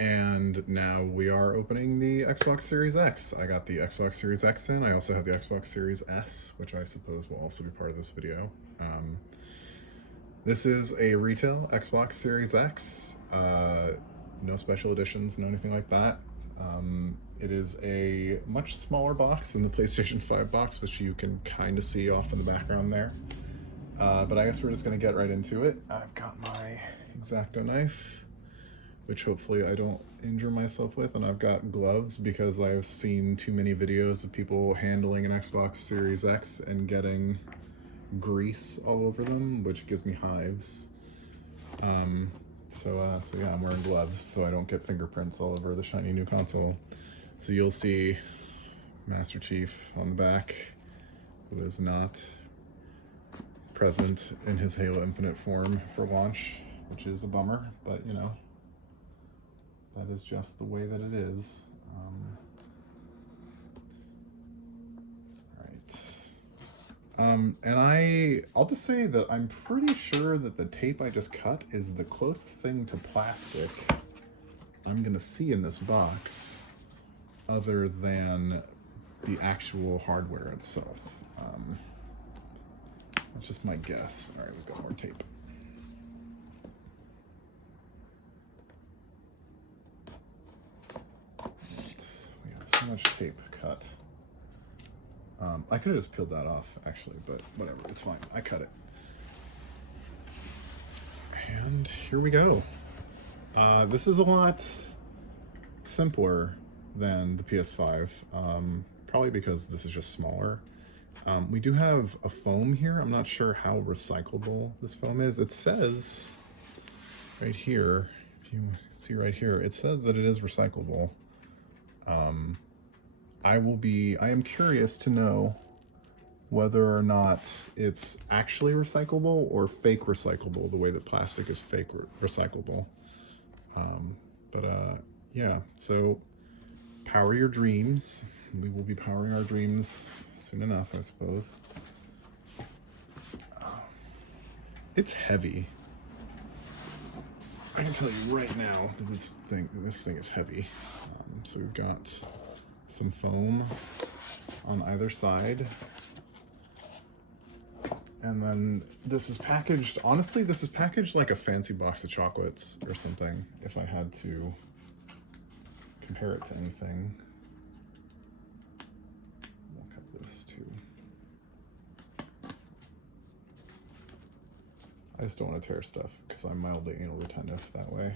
And now we are opening the Xbox Series X. I got the Xbox Series X in. I also have the Xbox Series S, which I suppose will also be part of this video. This is a retail Xbox Series X. No special editions, no anything like that. It is a much smaller box than the PlayStation 5 box, which you can kind of see off in the background there. But I guess we're just going to get right into it. I've got my X-Acto knife, which hopefully I don't injure myself with, and I've got gloves because I've seen too many videos of people handling an Xbox Series X and getting grease all over them, which gives me hives. So yeah, I'm wearing gloves so I don't get fingerprints all over the shiny new console. So you'll see Master Chief on the back, who is not present in his Halo Infinite form for launch, which is a bummer, but you know, that is just the way that it is. And I'll just say that I'm pretty sure that the tape I just cut is the closest thing to plastic I'm gonna see in this box, other than the actual hardware itself. That's just my guess. All right, we've got more tape. We have so much tape cut. I could have just peeled that off, actually, but whatever, it's fine. I cut it. And here we go. This is a lot simpler than the PS5, probably because this is just smaller. We do have a foam here. I'm not sure how recyclable this foam is. It says right here, if you see right here, it says that it is recyclable. I am curious to know whether or not it's actually recyclable or fake recyclable, the way that plastic is fake recyclable. Yeah, so power your dreams. We will be powering our dreams soon enough, I suppose. It's heavy. I can tell you right now that this thing is heavy. So we've got some foam on either side. And then this is packaged, honestly, this is packaged like a fancy box of chocolates or something, if I had to compare it to anything. I'll cut this too. I just don't want to tear stuff because I'm mildly anal retentive that way.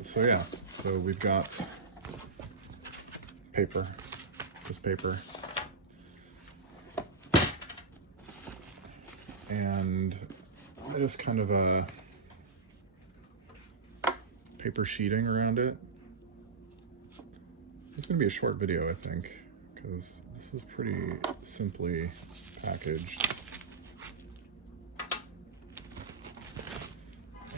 So yeah, so we've got paper, just paper. And I just kind of paper sheeting around it. It's gonna be a short video, I think, because this is pretty simply packaged.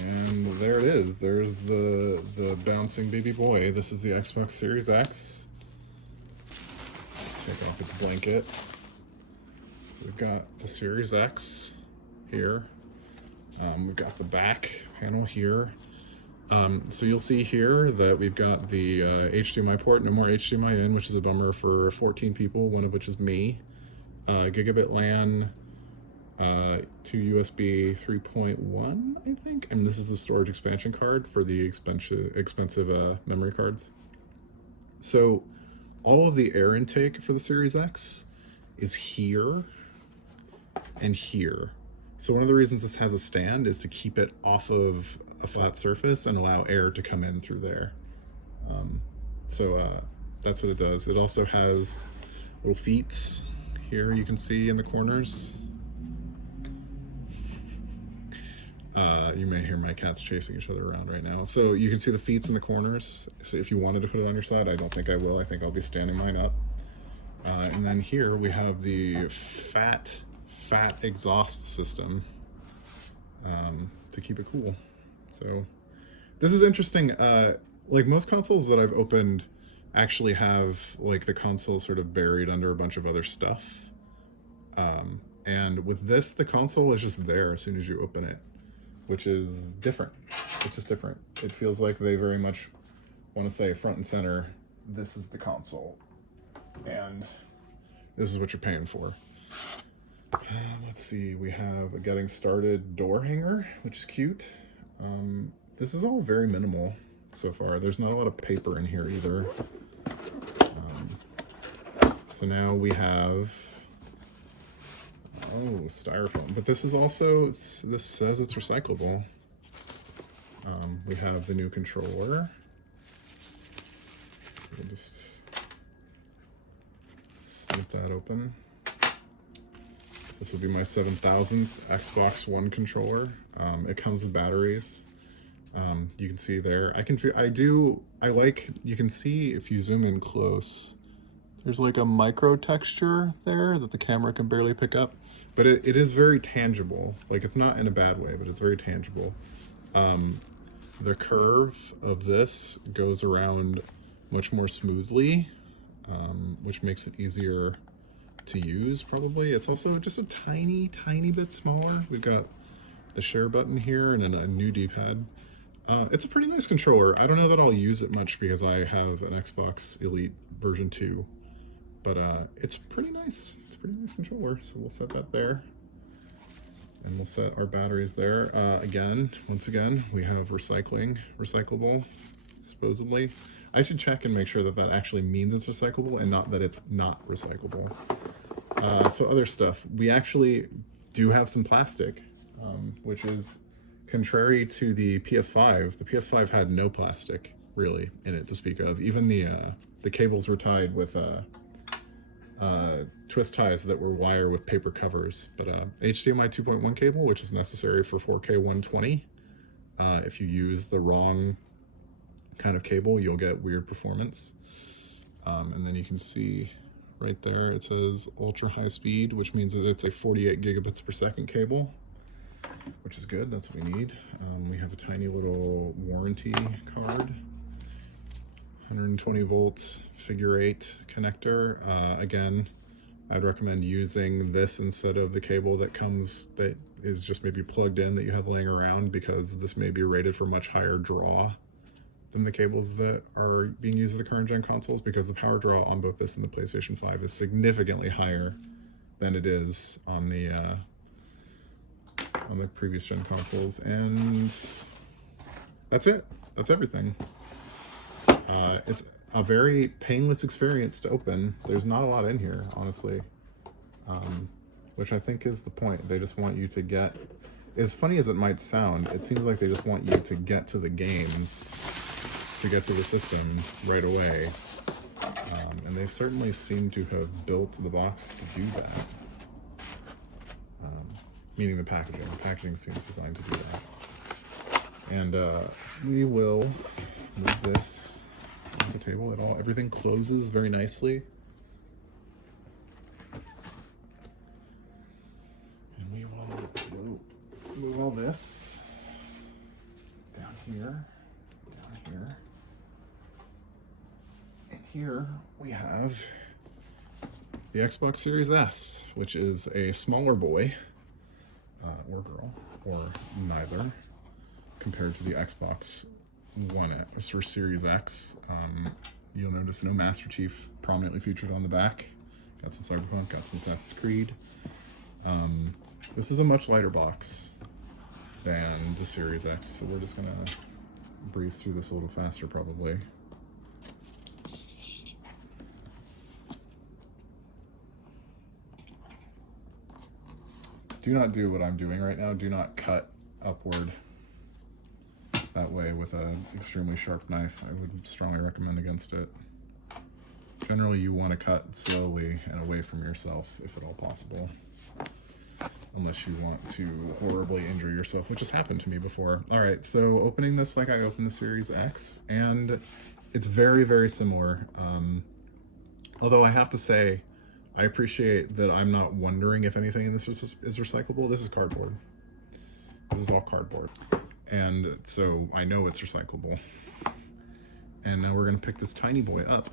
And there it is. There's the bouncing baby boy. This is the Xbox Series X. Take off its blanket. So we've got the Series X here. We've got the back panel here. So you'll see here that we've got the HDMI port, no more HDMI in, which is a bummer for 14 people, one of which is me. Gigabit LAN, to USB 3.1, I think. And this is the storage expansion card for the expensive memory cards. So all of the air intake for the Series X is here and here. So one of the reasons this has a stand is to keep it off of a flat surface and allow air to come in through there. That's what it does. It also has little feet here you can see in the corners. You may hear my cats chasing each other around right now. So you can see the feet in the corners. So if you wanted to put it on your side, I don't think I will. I think I'll be standing mine up. And then here we have the fat exhaust system to keep it cool. So this is interesting. Like most consoles that I've opened actually have like the console sort of buried under a bunch of other stuff. And with this, the console is just there as soon as you open it, which is different. It's just different. It feels like they very much want to say front and center, this is the console, and this is what you're paying for. Let's see, we have a getting started door hanger, which is cute. This is all very minimal so far. There's not a lot of paper in here either. So now we have, oh, styrofoam, but this is also, this says it's recyclable. We have the new controller. We'll just snip that open. This will be my 7,000th Xbox One controller. It comes with batteries. You can see there. You can see if you zoom in close, there's like a micro texture there that the camera can barely pick up, but it is very tangible. Like, it's not in a bad way, but it's very tangible. The curve of this goes around much more smoothly, which makes it easier to use probably. It's also just a tiny bit smaller. We've got the share button here and then a new D-pad. It's a pretty nice controller. I don't know that I'll use it much because I have an Xbox Elite version 2, but it's pretty nice. It's a pretty nice controller. So we'll set that there, and we'll set our batteries there. Once again, we have recyclable, supposedly. I should check and make sure that that actually means it's recyclable and not that it's not recyclable. So other stuff, we actually do have some plastic, which is contrary to the PS5. The PS5 had no plastic really in it to speak of. Even the cables were tied with twist ties that were wire with paper covers. But HDMI 2.1 cable, which is necessary for 4K 120. If you use the wrong kind of cable, you'll get weird performance. And then you can see right there, it says ultra high speed, which means that it's a 48 gigabits per second cable, which is good. That's what we need. We have a tiny little warranty card, 120 volts figure 8 connector. Again, I'd recommend using this instead of the cable that is just maybe plugged in that you have laying around, because this may be rated for much higher draw than the cables that are being used with the current gen consoles, because the power draw on both this and the PlayStation 5 is significantly higher than it is on the previous gen consoles. And that's it. That's everything. It's a very painless experience to open. There's not a lot in here, honestly, which I think is the point. They just want you to get, as funny as it might sound, it seems like they just want you to get to the games, to get to the system right away. And they certainly seem to have built the box to do that. Meaning the packaging. The packaging seems designed to do that. And we will move this off the table at all. Everything closes very nicely. And we will move all this down here. And here we have the Xbox Series S, which is a smaller boy, or girl, or neither, compared to the Xbox One X or Series X. You'll notice no Master Chief prominently featured on the back. Got some Cyberpunk, got some Assassin's Creed. This is a much lighter box than the Series X, so we're just gonna breeze through this a little faster probably. Do not do what I'm doing right now. Do not cut upward that way with an extremely sharp knife. I would strongly recommend against it. Generally, you want to cut slowly and away from yourself, if at all possible. Unless you want to horribly injure yourself, which has happened to me before. All right, so opening this like I opened the Series X, and it's very, very similar. Although I have to say, I appreciate that I'm not wondering if anything in this is recyclable. This is cardboard. This is all cardboard. And so I know it's recyclable. And now we're gonna pick this tiny boy up.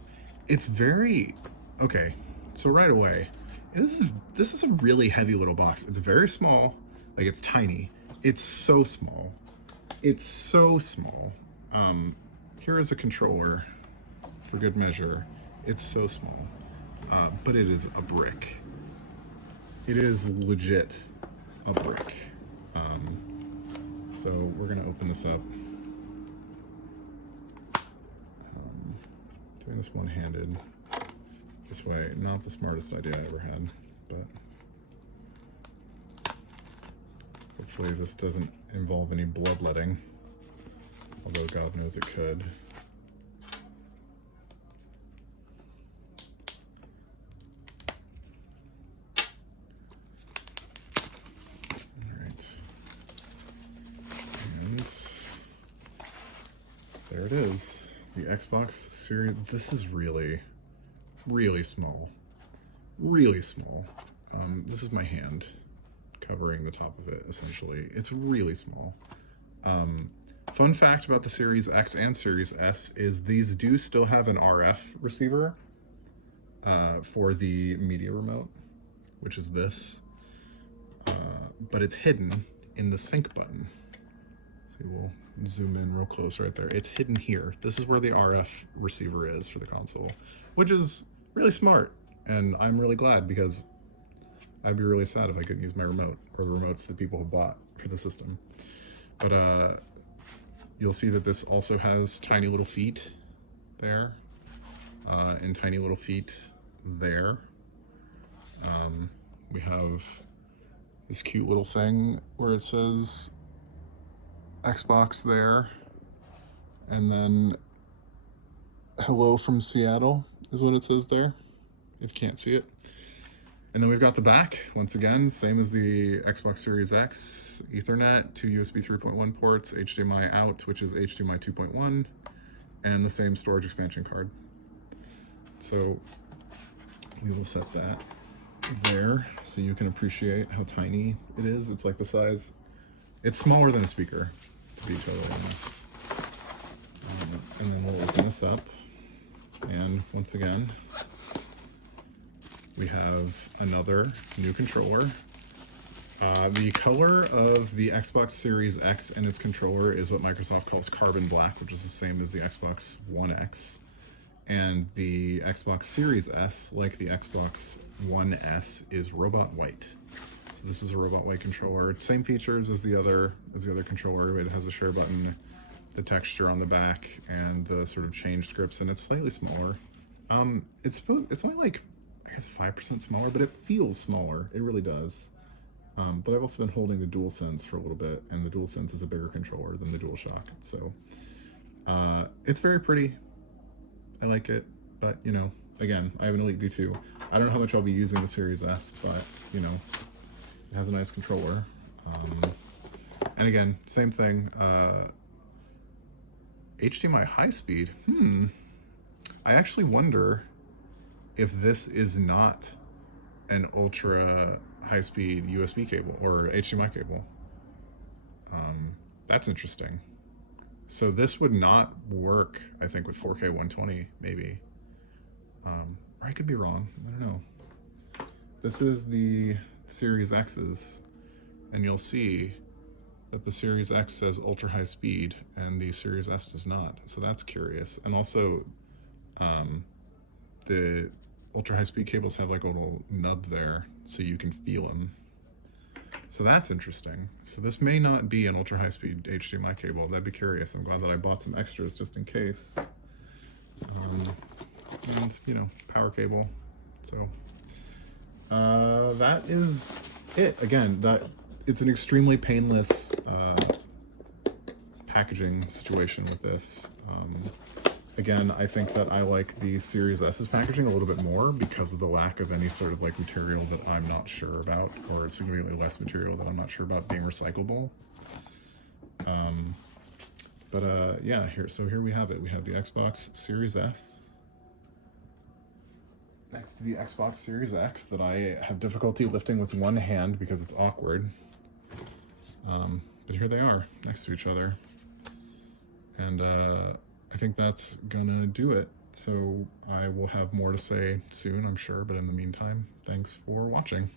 It's very, okay, so right away, This is a really heavy little box. It's very small, like it's tiny. It's so small. It's so small. Here is a controller for good measure. It's so small, but it is a brick. It is legit a brick. So we're gonna open this up. Doing this one-handed. This way, not the smartest idea I ever had, but hopefully this doesn't involve any bloodletting, although God knows it could. Alright. And there it is. The Xbox Series. This is really small. Really small. This is my hand covering the top of it, essentially. It's really small. Fun fact about the Series X and Series S is these do still have an RF receiver for the media remote, which is this. But it's hidden in the sync button. See, we'll zoom in real close right there. It's hidden here. This is where the RF receiver is for the console, which is really smart, and I'm really glad, because I'd be really sad if I couldn't use my remote or the remotes that people have bought for the system. But you'll see that this also has tiny little feet there, and tiny little feet there. We have this cute little thing where it says Xbox there, and then hello from Seattle is what it says there, if you can't see it. And then we've got the back, once again, same as the Xbox Series X, Ethernet, 2 USB 3.1 ports, HDMI out, which is HDMI 2.1, and the same storage expansion card. So we will set that there so you can appreciate how tiny it is. It's like the size, it's smaller than a speaker, to be totally honest. And then we'll open this up, and once again, we have another new controller. The color of the Xbox Series X and its controller is what Microsoft calls carbon black, which is the same as the Xbox One X. And the Xbox Series S, like the Xbox One S, is robot white. So this is a robot white controller. Same features as the other controller. It has a share button, the texture on the back, and the sort of changed grips, and it's slightly smaller. It's only like, I guess 5% smaller, but it feels smaller. It really does. But I've also been holding the DualSense for a little bit, and the DualSense is a bigger controller than the DualShock. So it's very pretty. I like it, but you know, again, I have an Elite V2. I don't know how much I'll be using the Series S, but you know, it has a nice controller. And again, same thing. HDMI high speed. I actually wonder if this is not an ultra high speed USB cable or HDMI cable. That's interesting. So this would not work, I think, with 4K 120, maybe. Or I could be wrong, I don't know. This is the Series X's, and you'll see that the Series X says ultra high speed and the Series S does not. So that's curious. And also, the ultra high speed cables have like a little nub there so you can feel them. So that's interesting. So this may not be an ultra high speed HDMI cable. That'd be curious. I'm glad that I bought some extras just in case. And you know, power cable. So that is it. Again, it's an extremely painless packaging situation with this. Again, I think that I like the Series S's packaging a little bit more because of the lack of any sort of like material that I'm not sure about, or significantly less material that I'm not sure about being recyclable. Yeah, here we have it. We have the Xbox Series S next to the Xbox Series X that I have difficulty lifting with one hand because it's awkward. But here they are next to each other. And I think that's gonna do it So I will have more to say soon, I'm sure, but in the meantime, thanks for watching.